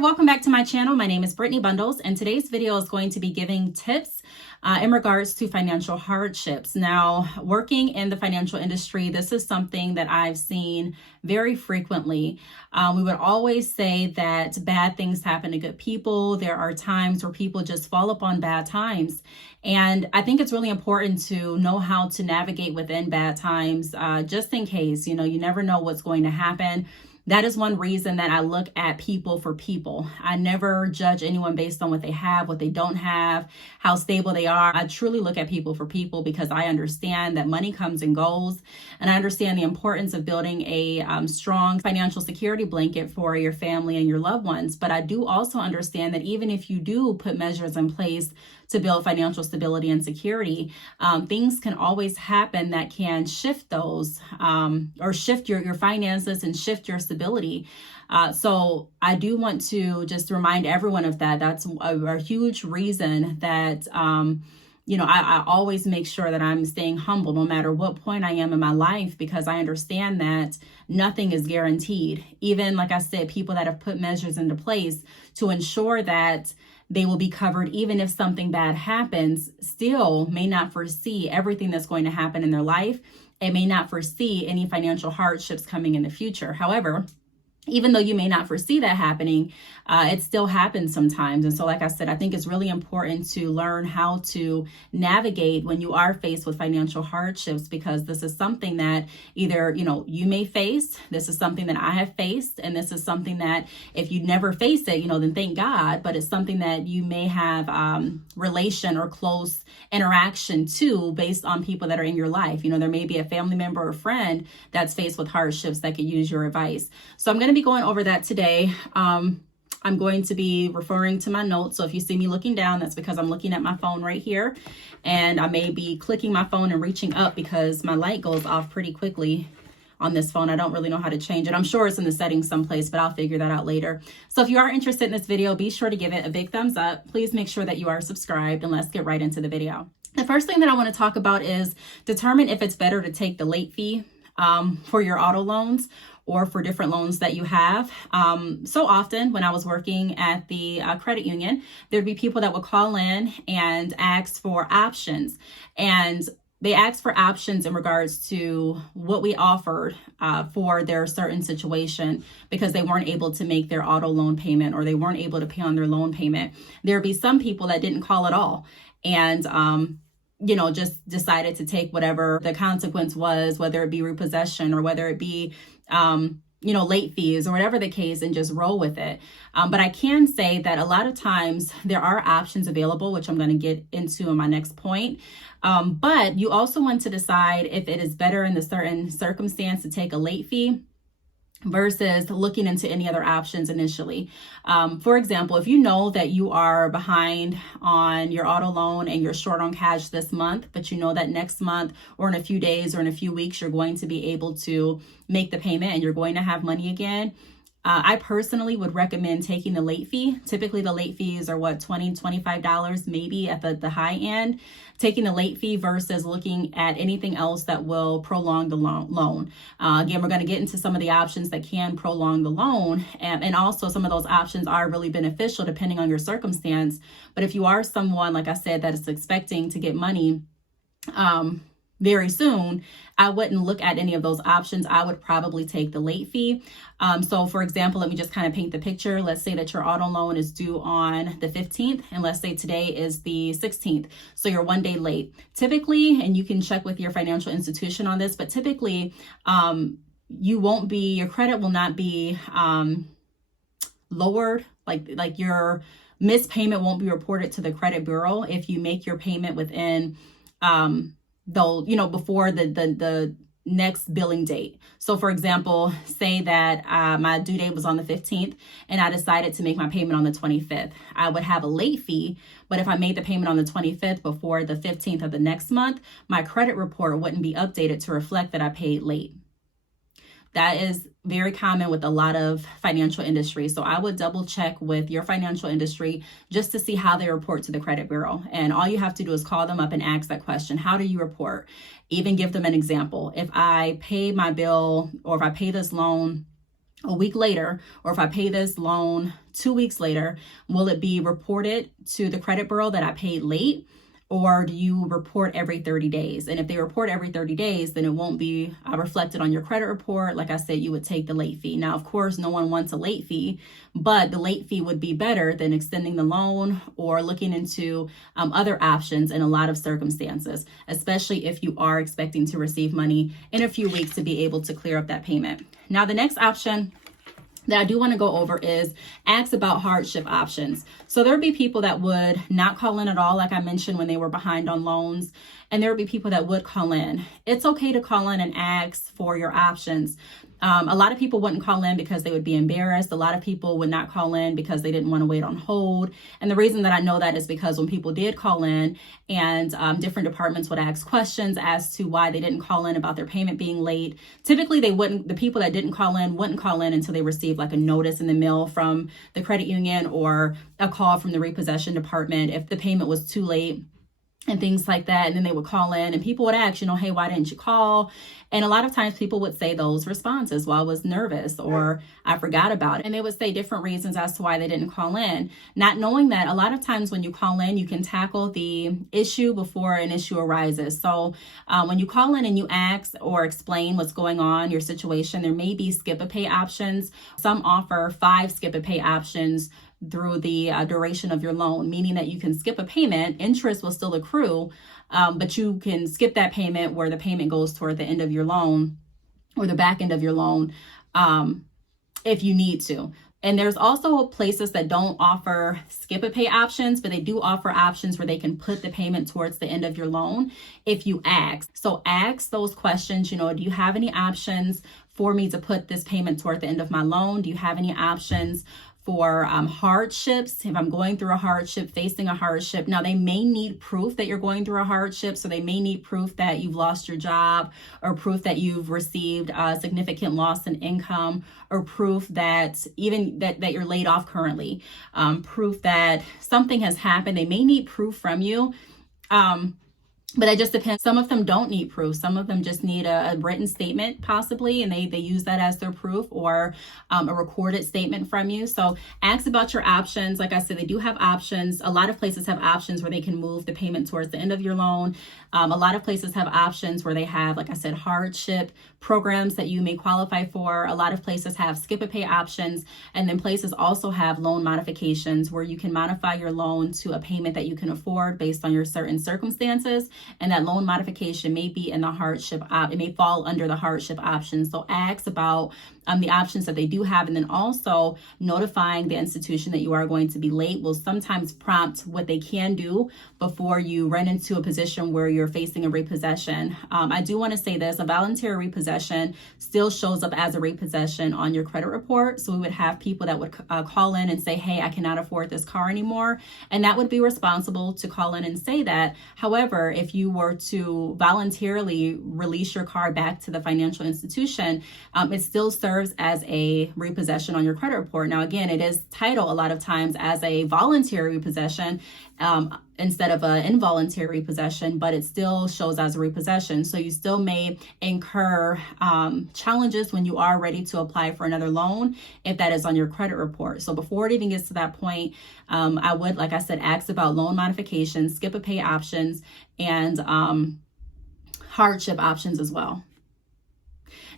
welcome back to my channel. My name is Brittney Bundles, and today's video is going to be giving tips in regards to financial hardships. Now, working in the financial industry, this is something that I've seen very frequently. We would always say that bad things happen to good people. There are times where people just fall upon bad times. And I think it's really important to know how to navigate within bad times, just in case, you never know what's going to happen. That is one reason that I look at people for people. I never judge anyone based on what they have, what they don't have, how stable they are. I truly look at people for people because I understand that money comes and goes. And I understand the importance of building a strong financial security blanket for your family and your loved ones. But I do also understand that even if you do put measures in place to build financial stability and security, things can always happen that can shift those or shift your finances and shift your stability. So I do want to just remind everyone of that. That's a huge reason that I always make sure that I'm staying humble no matter what point I am in my life, because I understand that nothing is guaranteed. Even, like I said, people that have put measures into place to ensure that they will be covered even if something bad happens, still may not foresee everything that's going to happen in their life. It may not foresee any financial hardships coming in the future. However, even though you may not foresee that happening, it still happens sometimes. And so, like I said, I think it's really important to learn how to navigate when you are faced with financial hardships, because this is something that either, you may face, this is something that I have faced, and this is something that if you never face it, then thank God, but it's something that you may have relation or close interaction to based on people that are in your life. There may be a family member or friend that's faced with hardships that could use your advice. So I'm going to be going over that today. I'm going to be referring to my notes. So if you see me looking down, that's because I'm looking at my phone right here. And I may be clicking my phone and reaching up because my light goes off pretty quickly on this phone. I don't really know how to change it. I'm sure it's in the settings someplace, but I'll figure that out later. So if you are interested in this video, be sure to give it a big thumbs up. Please make sure that you are subscribed, and let's get right into the video. The first thing that I want to talk about is determine if it's better to take the late fee for your auto loans or for different loans that you have. So often when I was working at the credit union, there'd be people that would call in and ask for options. And they asked for options in regards to what we offered for their certain situation, because they weren't able to make their auto loan payment or they weren't able to pay on their loan payment. There'd be some people that didn't call at all and just decided to take whatever the consequence was, whether it be repossession or whether it be late fees or whatever the case, and just roll with it. But I can say that a lot of times there are options available, which I'm going to get into in my next point. But you also want to decide if it is better in the certain circumstance to take a late fee versus looking into any other options initially. For example, if you know that you are behind on your auto loan and you're short on cash this month, but you know that next month or in a few days or in a few weeks, you're going to be able to make the payment and you're going to have money again, I personally would recommend taking the late fee. Typically, the late fees are $20, $25, maybe at the high end. Taking the late fee versus looking at anything else that will prolong the loan. Again, we're going to get into some of the options that can prolong the loan. And also some of those options are really beneficial depending on your circumstance. But if you are someone, like I said, that is expecting to get money very soon, I wouldn't look at any of those options. I would probably take the late fee. So for example, let me just kind of paint the picture. Let's say that your auto loan is due on the 15th, and let's say today is the 16th. So you're 1 day late. Typically, and you can check with your financial institution on this, but typically your credit will not be lowered. Like your missed payment won't be reported to the credit bureau if you make your payment within before the next billing date. So for example, say that my due date was on the 15th and I decided to make my payment on the 25th. I would have a late fee, but if I made the payment on the 25th before the 15th of the next month, my credit report wouldn't be updated to reflect that I paid late. That is very common with a lot of financial industries. So I would double check with your financial industry just to see how they report to the credit bureau. And all you have to do is call them up and ask that question. How do you report? Even give them an example. If I pay my bill or if I pay this loan a week later, or if I pay this loan 2 weeks later, will it be reported to the credit bureau that I paid late? Or do you report every 30 days? And if they report every 30 days, then it won't be reflected on your credit report. Like I said, you would take the late fee. Now, of course, no one wants a late fee, but the late fee would be better than extending the loan or looking into other options in a lot of circumstances, especially if you are expecting to receive money in a few weeks to be able to clear up that payment. Now, the next option that I do want to go over is ask about hardship options. So there would be people that would not call in at all, like I mentioned, when they were behind on loans. And there would be people that would call in. It's okay to call in and ask for your options. A lot of people wouldn't call in because they would be embarrassed. A lot of people would not call in because they didn't want to wait on hold. And the reason that I know that is because when people did call in and different departments would ask questions as to why they didn't call in about their payment being late, typically the people that didn't call in wouldn't call in until they received like a notice in the mail from the credit union or a call from the repossession department if the payment was too late and things like that. And then they would call in and people would ask, hey, why didn't you call? And a lot of times people would say those responses, well, I was nervous or I forgot about it. And they would say different reasons as to why they didn't call in, not knowing that a lot of times when you call in, you can tackle the issue before an issue arises. So when you call in and you ask or explain what's going on, your situation, there may be skip a pay options. Some offer 5 skip a pay options through the duration of your loan, meaning that you can skip a payment, interest will still accrue, but you can skip that payment where the payment goes toward the end of your loan or the back end of your loan if you need to. And there's also places that don't offer skip a pay options, but they do offer options where they can put the payment towards the end of your loan if you ask. So ask those questions, do you have any options for me to put this payment toward the end of my loan? Do you have any options for hardships, if I'm going through a hardship, facing a hardship? Now, they may need proof that you're going through a hardship. So they may need proof that you've lost your job or proof that you've received a significant loss in income or proof that even that you're laid off currently, proof that something has happened. They may need proof from you. But it just depends. Some of them don't need proof. Some of them just need a written statement possibly, and they use that as their proof, or a recorded statement from you. So ask about your options. Like I said, they do have options. A lot of places have options where they can move the payment towards the end of your loan. A lot of places have options where they have, like I said, hardship programs that you may qualify for. A lot of places have skip a pay options. And then places also have loan modifications where you can modify your loan to a payment that you can afford based on your certain circumstances. And that loan modification may be in the hardship, it may fall under the hardship options. So ask about the options that they do have. And then also notifying the institution that you are going to be late will sometimes prompt what they can do before you run into a position where you're facing a repossession. I do want to say this, a voluntary repossession still shows up as a repossession on your credit report. So we would have people that would call in and say, hey, I cannot afford this car anymore. And that would be responsible to call in and say that. However, if you were to voluntarily release your car back to the financial institution, it still serves as a repossession on your credit report. Now, again, it is titled a lot of times as a voluntary repossession instead of an involuntary repossession, but it still shows as a repossession. So you still may incur challenges when you are ready to apply for another loan if that is on your credit report. So before it even gets to that point, I would, like I said, ask about loan modifications, skip a pay options, and hardship options as well.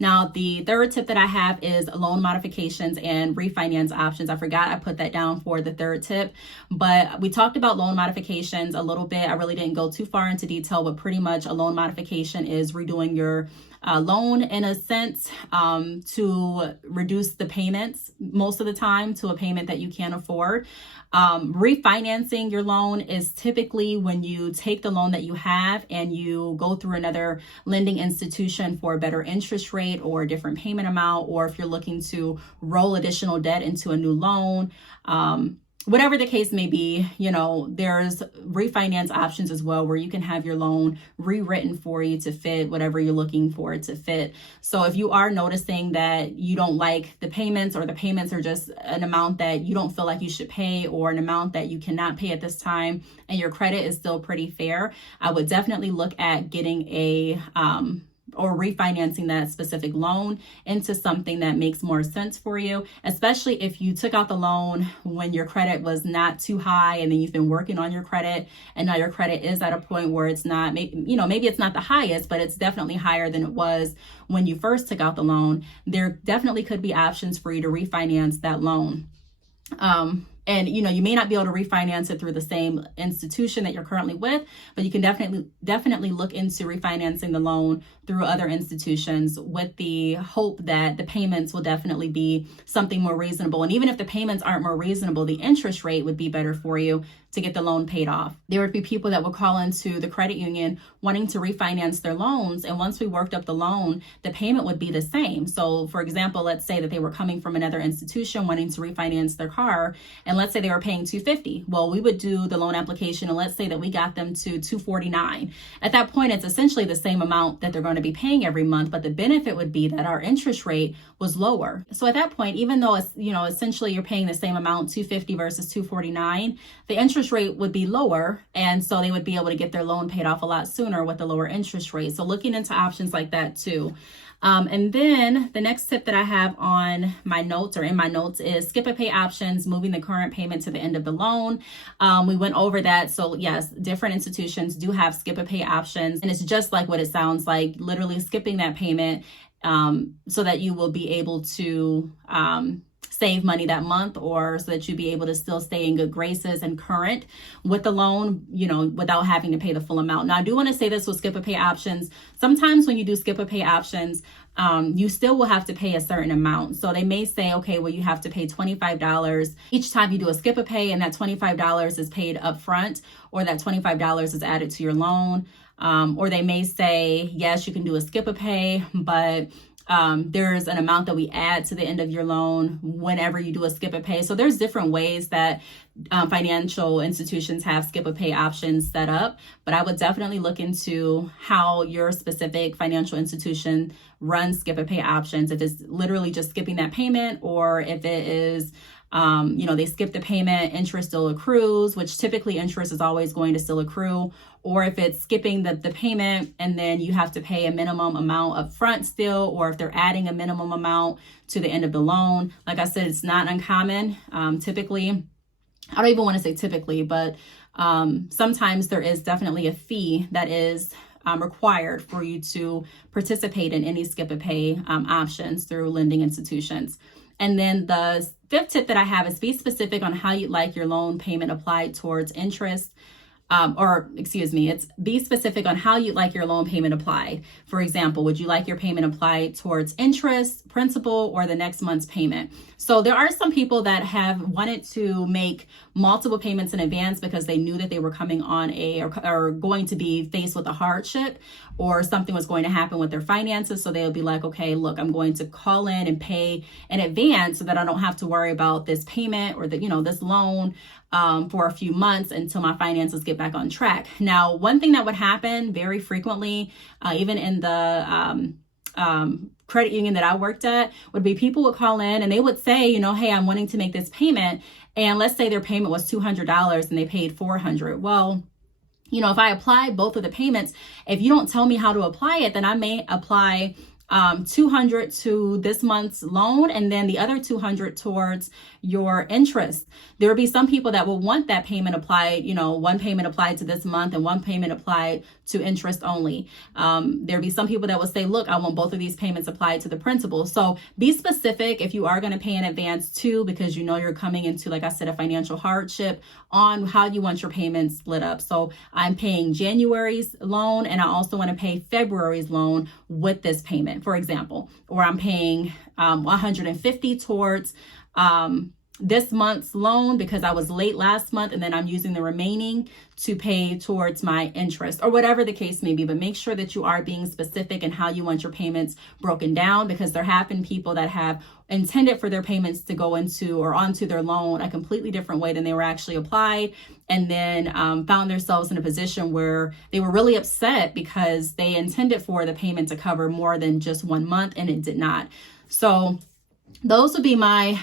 Now, the third tip that I have is loan modifications and refinance options. I forgot I put that down for the third tip, but we talked about loan modifications a little bit. I really didn't go too far into detail, but pretty much a loan modification is redoing your loan in a sense to reduce the payments most of the time to a payment that you can't afford. Refinancing your loan is typically when you take the loan that you have and you go through another lending institution for a better interest rate or a different payment amount, or if you're looking to roll additional debt into a new loan. Whatever the case may be, there's refinance options as well where you can have your loan rewritten for you to fit whatever you're looking for it to fit. So if you are noticing that you don't like the payments, or the payments are just an amount that you don't feel like you should pay, or an amount that you cannot pay at this time, and your credit is still pretty fair, I would definitely look at getting a or refinancing that specific loan into something that makes more sense for you, especially if you took out the loan when your credit was not too high and then you've been working on your credit and now your credit is at a point where it's not, maybe it's not the highest, but it's definitely higher than it was when you first took out the loan. There definitely could be options for you to refinance that loan. And you may not be able to refinance it through the same institution that you're currently with, but you can definitely look into refinancing the loan through other institutions with the hope that the payments will definitely be something more reasonable. And even if the payments aren't more reasonable, the interest rate would be better for you to get the loan paid off. There would be people that would call into the credit union wanting to refinance their loans. And once we worked up the loan, the payment would be the same. So for example, let's say that they were coming from another institution wanting to refinance their car. And let's say they were paying $250. Well, we would do the loan application and let's say that we got them to $249. At that point, it's essentially the same amount that they're going to be paying every month, but the benefit would be that our interest rate was lower. So at that point, even though it's, essentially you're paying the same amount, $250 versus $249, the interest rate would be lower. And so they would be able to get their loan paid off a lot sooner with the lower interest rate. So looking into options like that too. And then the next tip that I have on my notes or in my notes is skip a pay options, moving the current payment to the end of the loan. We went over that. So yes, different institutions do have skip a pay options, and it's just like what it sounds like, literally skipping that payment so that you will be able to save money that month, or so that you be able to still stay in good graces and current with the loan, without having to pay the full amount. Now, I do want to say this with skip a pay options. Sometimes when you do skip a pay options, you still will have to pay a certain amount. So they may say, okay, well, you have to pay $25 each time you do a skip a pay, and that $25 is paid up front, or that $25 is added to your loan. Or they may say, yes, you can do a skip a pay, but there's an amount that we add to the end of your loan whenever you do a skip a pay. So there's different ways that financial institutions have skip a pay options set up, but I would definitely look into how your specific financial institution runs skip a pay options. If it's literally just skipping that payment, or if it is they skip the payment, interest still accrues, which typically interest is always going to still accrue, or if it's skipping the payment and then you have to pay a minimum amount up front still, or if they're adding a minimum amount to the end of the loan. Like I said, it's not uncommon. Typically, I don't even want to say typically, but sometimes there is definitely a fee that is required for you to participate in any skip a pay options through lending institutions. And then the fifth tip that I have is be specific on how you'd like your loan payment applied towards interest. It's be specific on how you'd like your loan payment applied. For example, would you like your payment applied towards interest, principal, or the next month's payment? So there are some people that have wanted to make multiple payments in advance because they knew that they were coming on or going to be faced with a hardship, or something was going to happen with their finances. So they'll be like, okay, look, I'm going to call in and pay in advance so that I don't have to worry about this payment or this loan for a few months until my finances get back on track. Now, one thing that would happen very frequently, even in the credit union that I worked at, would be people would call in and they would say, hey, I'm wanting to make this payment. And let's say their payment was $200 and they paid $400. Well, if I apply both of the payments, if you don't tell me how to apply it, then I may apply $200 to this month's loan and then the other $200 towards your interest. There will be some people that will want that payment applied, one payment applied to this month and one payment applied to interest only. There'll be some people that will say, look, I want both of these payments applied to the principal. So be specific if you are going to pay in advance too, because you're coming into, like I said, a financial hardship, on how you want your payments split up. So I'm paying January's loan and I also want to pay February's loan with this payment, for example, or I'm paying $150 towards this month's loan because I was late last month, and then I'm using the remaining to pay towards my interest, or whatever the case may be. But make sure that you are being specific in how you want your payments broken down, because there have been people that have intended for their payments to go into or onto their loan a completely different way than they were actually applied, and then found themselves in a position where they were really upset because they intended for the payment to cover more than just 1 month and it did not. So those would be my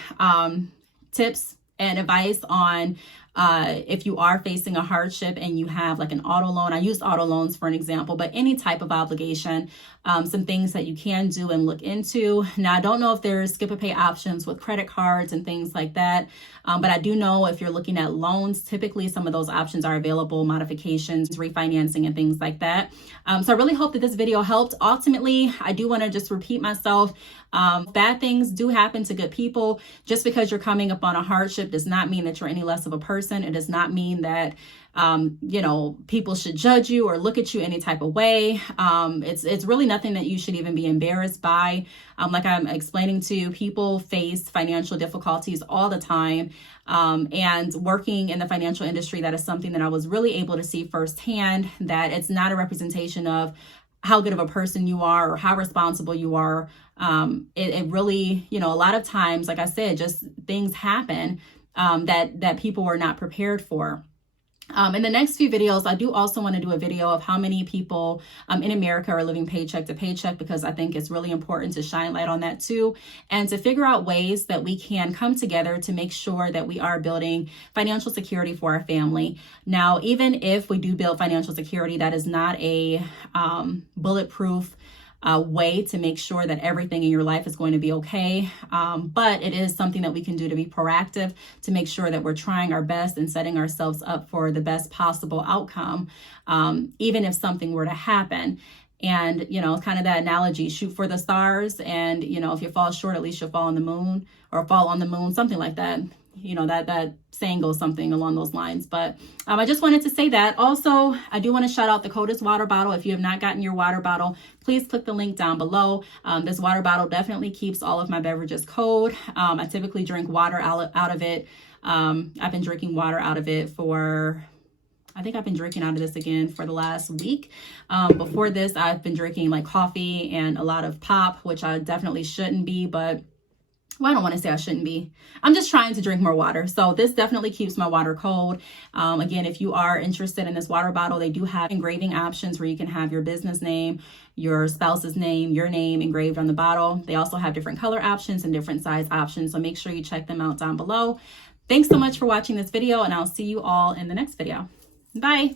tips and advice on if you are facing a hardship and you have like an auto loan, I used auto loans for an example, but any type of obligation, some things that you can do and look into. Now, I don't know if there's skip a pay options with credit cards and things like that, but I do know if you're looking at loans, typically some of those options are available, modifications, refinancing, and things like that. So I really hope that this video helped. Ultimately, I do want to just repeat myself. Bad things do happen to good people. Just because you're coming upon a hardship does not mean that you're any less of a person. It does not mean that people should judge you or look at you any type of way. It's really nothing that you should even be embarrassed by. Like I'm explaining to you, people face financial difficulties all the time. And working in the financial industry, that is something that I was really able to see firsthand, that it's not a representation of how good of a person you are or how responsible you are. It really, a lot of times, like I said, just things happen that people were not prepared for. In the next few videos, I do also want to do a video of how many people in America are living paycheck to paycheck, because I think it's really important to shine light on that too, and to figure out ways that we can come together to make sure that we are building financial security for our family. Now, even if we do build financial security, that is not a bulletproof way to make sure that everything in your life is going to be okay. But it is something that we can do to be proactive, to make sure that we're trying our best and setting ourselves up for the best possible outcome, even if something were to happen. And, kind of that analogy, shoot for the stars. And, if you fall short, at least you'll fall on the moon, or fall on the moon, something like that. That saying goes something along those lines. But I just wanted to say that. Also, I do want to shout out the Coldest water bottle. If you have not gotten your water bottle, please click the link down below. This water bottle definitely keeps all of my beverages cold. I typically drink water out of it. I've been drinking water out of it I think I've been drinking out of this again for the last week. Before this, I've been drinking like coffee and a lot of pop, which I definitely shouldn't be, but I don't want to say I shouldn't be. I'm just trying to drink more water. So this definitely keeps my water cold. Again, if you are interested in this water bottle, they do have engraving options where you can have your business name, your spouse's name, your name engraved on the bottle. They also have different color options and different size options. So make sure you check them out down below. Thanks so much for watching this video, and I'll see you all in the next video. Bye.